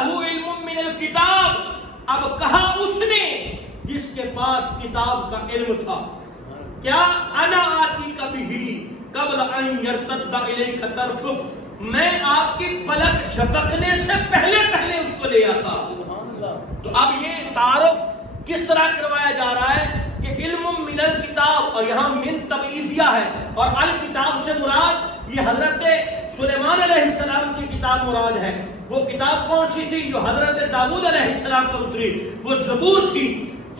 لہو علم من الکتاب، اب کہا اس نے جس کے پاس کتاب کا علم تھا، کیا انا آتی کبھی قبل ان یرتد الیک طرفک، میں آپ کی پلک جھپکنے سے پہلے پہلے اس کو لے آتا۔ تو اب یہ تعارف کس طرح کروایا جا رہا ہے کہ علم من الکتاب، اور یہاں من تبعیضیہ ہے، اور الکتاب سے مراد یہ حضرت سلیمان علیہ السلام کی کتاب مراد ہے۔ وہ کتاب کون سی تھی جو حضرت داؤد علیہ السلام پر اتری؟ وہ زبور تھی۔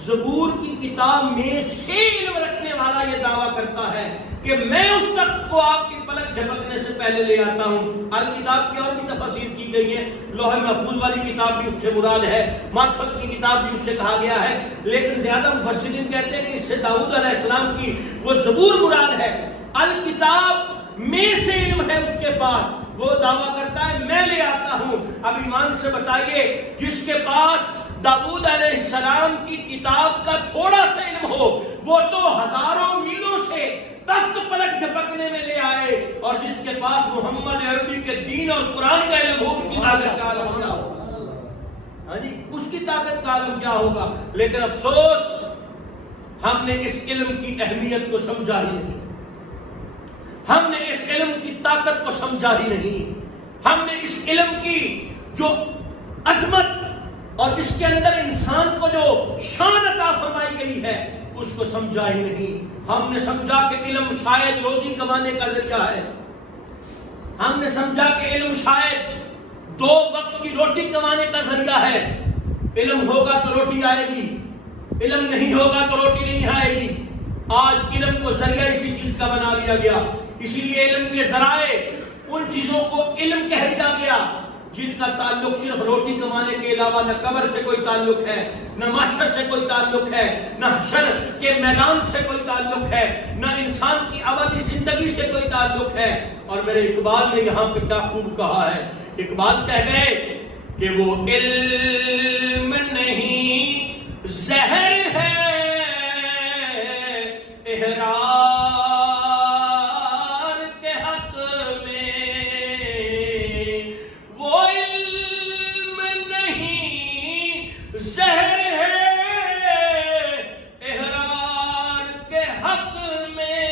زبور کی کتاب میں سے علم رکھنے والا یہ دعویٰ کرتا ہے کہ میں اس تخت کو آپ کی پلک جھپکنے سے پہلے لے آتا ہوں۔ الکتاب کی اور بھی تفاسیر کی گئی ہے، لوح محفوظ والی کتاب بھی اس سے مراد ہے، معرفت کی کتاب بھی اس سے کہا گیا ہے، لیکن زیادہ مفسرین کہتے ہیں کہ اس سے داؤد علیہ السلام کی وہ زبور مراد ہے۔ الکتاب میں سے علم ہے اس کے پاس، وہ دعویٰ کرتا ہے میں لے آتا ہوں۔ اب ایمان سے بتائیے، جس کے پاس داؤد علیہ السلام کی کتاب کا تھوڑا سا علم ہو، وہ تو ہزاروں میلوں سے تخت پلک جھپکنے میں لے آئے، اور جس کے پاس محمد عربی کے دین اور قرآن کا علم ہو، اس کی طاقت کا عالم کیا ہوگا؟ ہاں جی، اس کی طاقت کا عالم کیا ہوگا؟ لیکن افسوس، ہم نے اس علم کی اہمیت کو سمجھا ہی نہیں، ہم نے اس علم کی طاقت کو سمجھا ہی نہیں، ہم نے اس علم کی جو عظمت اور اس کے اندر انسان کو جو شان عطا فرمائی گئی ہے اس کو سمجھا ہی نہیں۔ ہم نے سمجھا کہ علم شاید روزی کمانے کا ذریعہ ہے، ہم نے سمجھا کہ علم شاید 2 وقت کی روٹی کمانے کا ذریعہ ہے۔ علم ہوگا تو روٹی آئے گی، علم نہیں ہوگا تو روٹی نہیں آئے گی۔ آج علم کو ذریعہ اسی چیز کا بنا لیا گیا، اسی لیے علم کے ذرائع ان چیزوں کو علم کہہ دیا گیا جن کا تعلق صرف روٹی کمانے کے علاوہ نہ قبر سے کوئی تعلق ہے، نہ محشر سے کوئی تعلق ہے، نہ حشر کے میدان سے کوئی تعلق ہے، نہ انسان کی ابدی زندگی سے کوئی تعلق ہے۔ اور میرے اقبال نے یہاں پہ کیا خوب کہا ہے، اقبال کہہ گئے کہ وہ علم نہیں زہر ہے احرار کے حق میں، وہ علم نہیں زہر ہے احرار کے حق میں،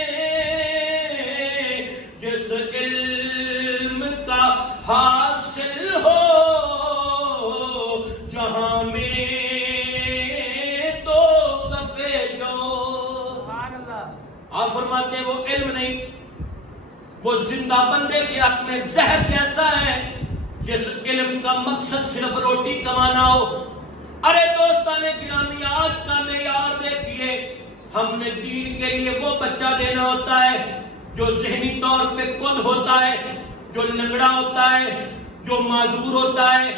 جس علم کا حاصل ہو جہاں میں تو کفے جو۔ آپ فرماتے ہیں وہ علم نہیں، وہ زندہ بندے کے حق میں زہر جیسا ہے جس علم کا مقصد صرف روٹی کمانا ہو۔ ارے دوستان گرامی، آج کا معیار دیکھیے، ہم نے دین کے لیے وہ بچہ دینا ہوتا ہے جو ذہنی طور پہ کند ہوتا ہے، جو لنگڑا ہوتا ہے، جو معذور ہوتا ہے،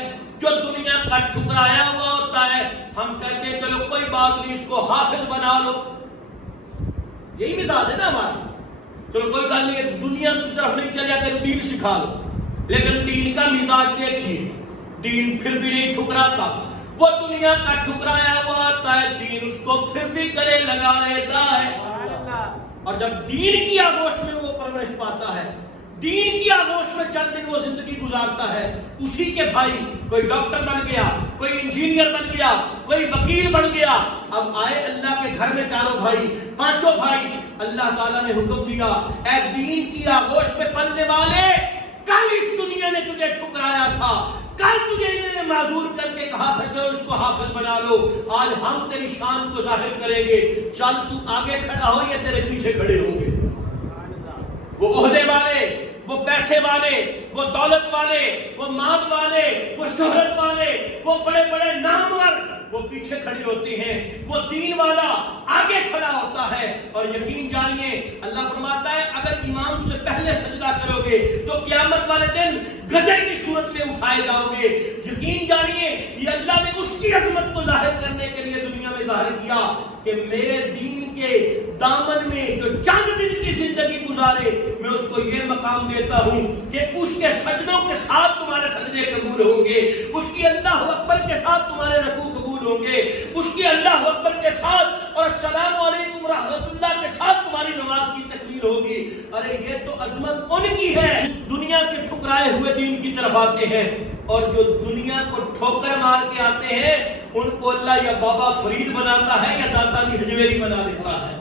جو دنیا کا ٹھکرایا ہوا ہوتا ہے۔ ہم کہتے ہیں چلو کوئی بات نہیں، اس کو حافظ بنا لو، یہی مزاج ہے نا ہمارا، چلو کوئی گل نہیں، دنیا کی طرف نہیں چلے جاتے، دین سکھا لو۔ لیکن دین کا مزاج دیکھیے، دین پھر بھی نہیں ٹھکراتا، وہ دنیا کا ٹھکرایا ہوا آتا ہے، دین اس کو پھر بھی گلے لگا لیتا ہے۔ اور جب دین کی آغوش میں وہ پرورش پاتا ہے، دین کی آغوش میں چند دن وہ زندگی گزارتا ہے، اسی کے بھائی کوئی ڈاکٹر بن گیا، کوئی انجینئر بن گیا، کوئی وکیل بن گیا۔ اب آئے اللہ کے گھر میں چاروں بھائی، پانچوں بھائی، اللہ تعالیٰ نے حکم دیا، اے دین کی آغوش میں پلنے والے، کل اس دنیا نے تجھے ٹھکرایا تھا، کل تجھے انہوں نے معذور کر کے کہا تھا چلو اس کو حافظ بنا لو، آج ہم تیری شان کو ظاہر کریں گے، چل تو آگے کھڑا ہو یا تیرے پیچھے کھڑے ہوں گے۔ وہ عہدے والے، وہ پیسے والے، وہ دولت والے، وہ مال والے، وہ شہرت والے، وہ بڑے بڑے نامور، وہ پیچھے کھڑے ہوتے ہیں، وہ دین والا آگے کھڑا ہوتا ہے۔ اور یقین جانیے، اللہ فرماتا ہے اگر امام سے پہلے سجدہ کرو گے تو قیامت والے دن گدھے کی صورت میں اٹھائے جاؤ گے۔ یقین جانیے، یہ اللہ نے اس کی عظمت کو ظاہر کرنے کے لیے دنیا میں ظاہر کیا کہ میرے دین کے دامن میں جو چند دن کی زندگی گزارے، میں اس کو یہ مقام دیتا ہوں کہ اس کے سجدوں کے ساتھ تمہارے سجدے قبول ہوں گے، اس کی اللہ اکبر کے ساتھ تمہارے رکوع قبول ہوں گے، اس کی اللہ اکبر کے ساتھ اور السلام علیکم رحمت اللہ کے ساتھ تمہاری نماز کی تکبیر ہوگی۔ ارے یہ تو عظمت ان کی ہے، دنیا کے ٹھکرائے ہوئے دین کی طرف آتے ہیں اور جو دنیا کو ٹھوکر مار کے آتے ہیں ان کو اللہ یا بابا فرید بناتا ہے یا داتا علی حجویری بنا دیتا ہے.